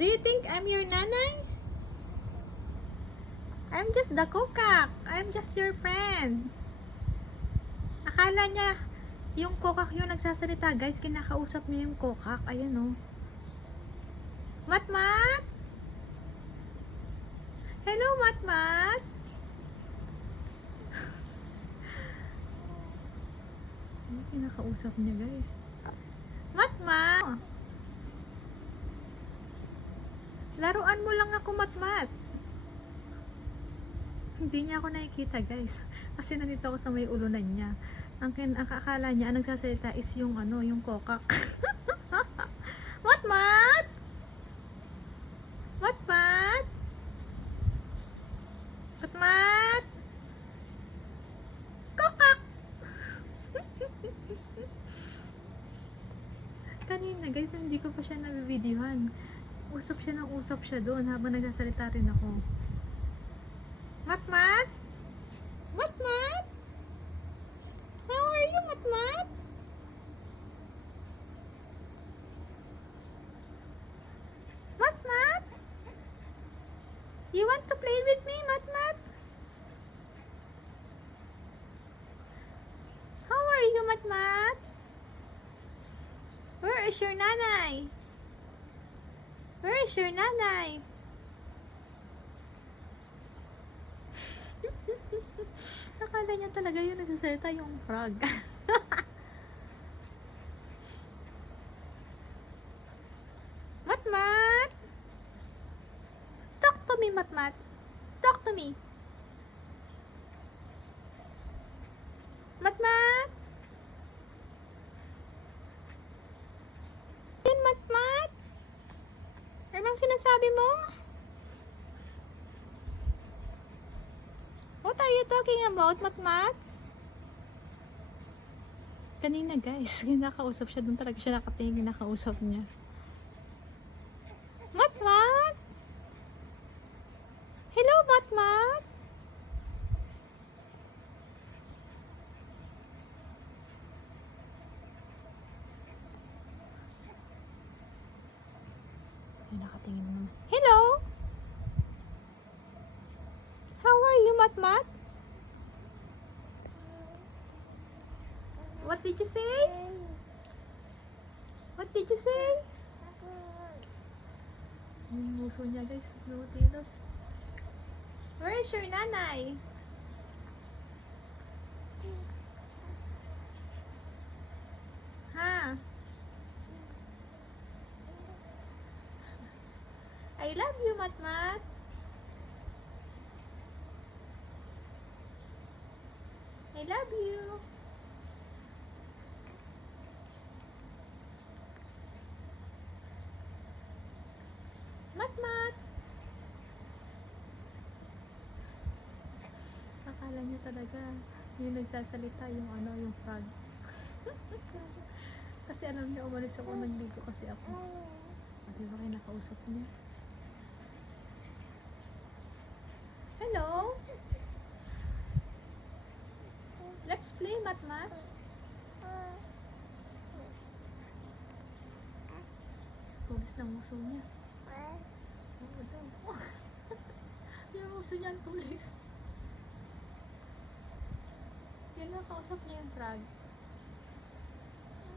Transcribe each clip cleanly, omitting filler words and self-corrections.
Do you think I'm your nanay? I'm just the kokak. I'm just your friend. Akala niya, yung kokak yung nagsasalita. Guys, kinakausap niya yung kokak. Ayan o. Matmat? Hello, Matmat? Yung kinakausap niya, guys. Matmat! Laruan mo lang ako, Matmat. Hindi niya ako nakikita, guys. Kasi nandito ako sa may ulunan niya. Ang akala niya, ang nagsasalita is yung ano, yung kokak. Matmat! Matmat! Matmat! Kokak! Kanina, guys, hindi ko pa siya nabibidyohan. Usap siya ng usap siya doon habang nagsasalita rin ako. Matmat? Matmat? How are you, Matmat? Matmat? You want to play with me, Matmat? How are you, Matmat? Where is your nanay? Where is your nanay? Akala niya talaga yung nagsasalita yung frog. Matmat! Talk to me, Matmat. Talk to me. Matmat! Yan, Matmat! Anong sinasabi mo? What are you talking about, Matmat? Kanina, guys, kinakausap siya. Doon talaga siya nakatingin, kinakausap niya. Matmat! Hello, Matmat! Ay, nakatingin mo. Hello! How are you, Matmat? What did you say? What did you say? Yung muso niya, guys. Nutilos. Where is your nanay? Ha? I love you, Matmat. I love you. Matmat. Akala niya talaga yung nagsasalita yung ano, yung frog. Kasi alam niya, umalis ako, nagligo kasi ako. Di ba kayo nakausap niya? Hello? Let's play, Matmat. Tulis ng muso niya. Oo daw. Yung muso niya ang tulis. Yun lang, kausap niya yung frog.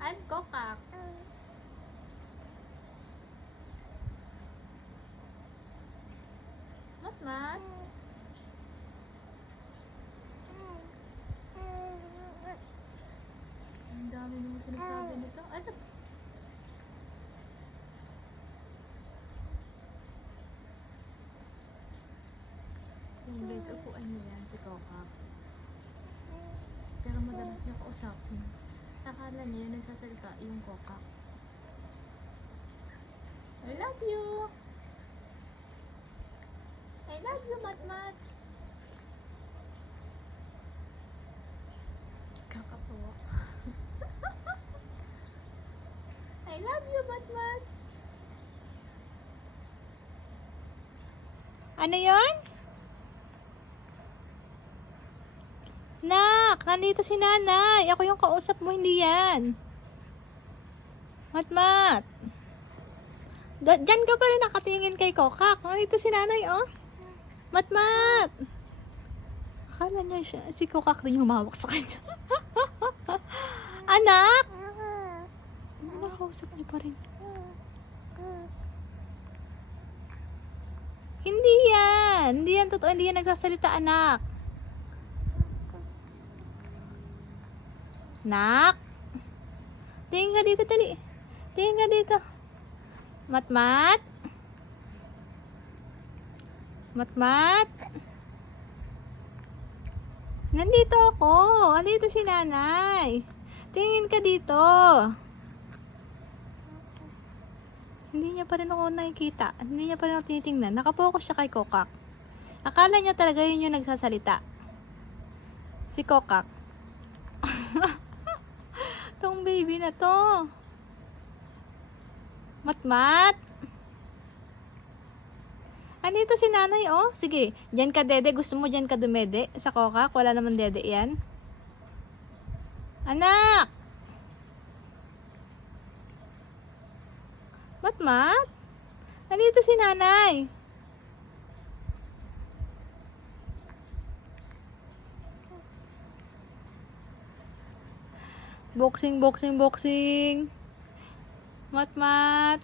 I'm kokak. Matmat. Ang dami nung sinasabi nito. Ano? Yung guys, upuan niya yan, si Kokak. Pero madalas niya kausapin. Akala niya yung nagsasalita yung Kokak. I love you! I love you, Matmat! Kakapawa. I love you, Matmat! Ano yon? Nak, nandito si nanay. Ako yung kausap mo, hindi yan. Matmat. Diyan ka pa rin nakatingin kay Kokak. Ito si nanay, oh. Matmat! Akala niya siya, si Kokak din yung humawak sa kanya. Anak! Nakausap niyo pa rin. Hindi yan. Hindi yan totoo. Hindi yan nagsasalita, anak. Nak! Tingin ka dito, tali. Tingin ka dito. Matmat? Matmat? Nandito ako. Andito si nanay. Tingin ka dito. Hindi niya pa rin ako nakikita. Hindi niya pa rin ako tinitingnan. Nakapokus siya kay Kokak. Akala niya talaga yun yung nagsasalita. Si Kokak. Tong baby na to. Matmat. Andito si nanay, oh. Sige, dyan ka dede. Gusto mo dyan ka dumede? Sa Kokak, wala naman dede yan. Anak! Matmat? Andito si nanay. Boxing, boxing, boxing. Matmat.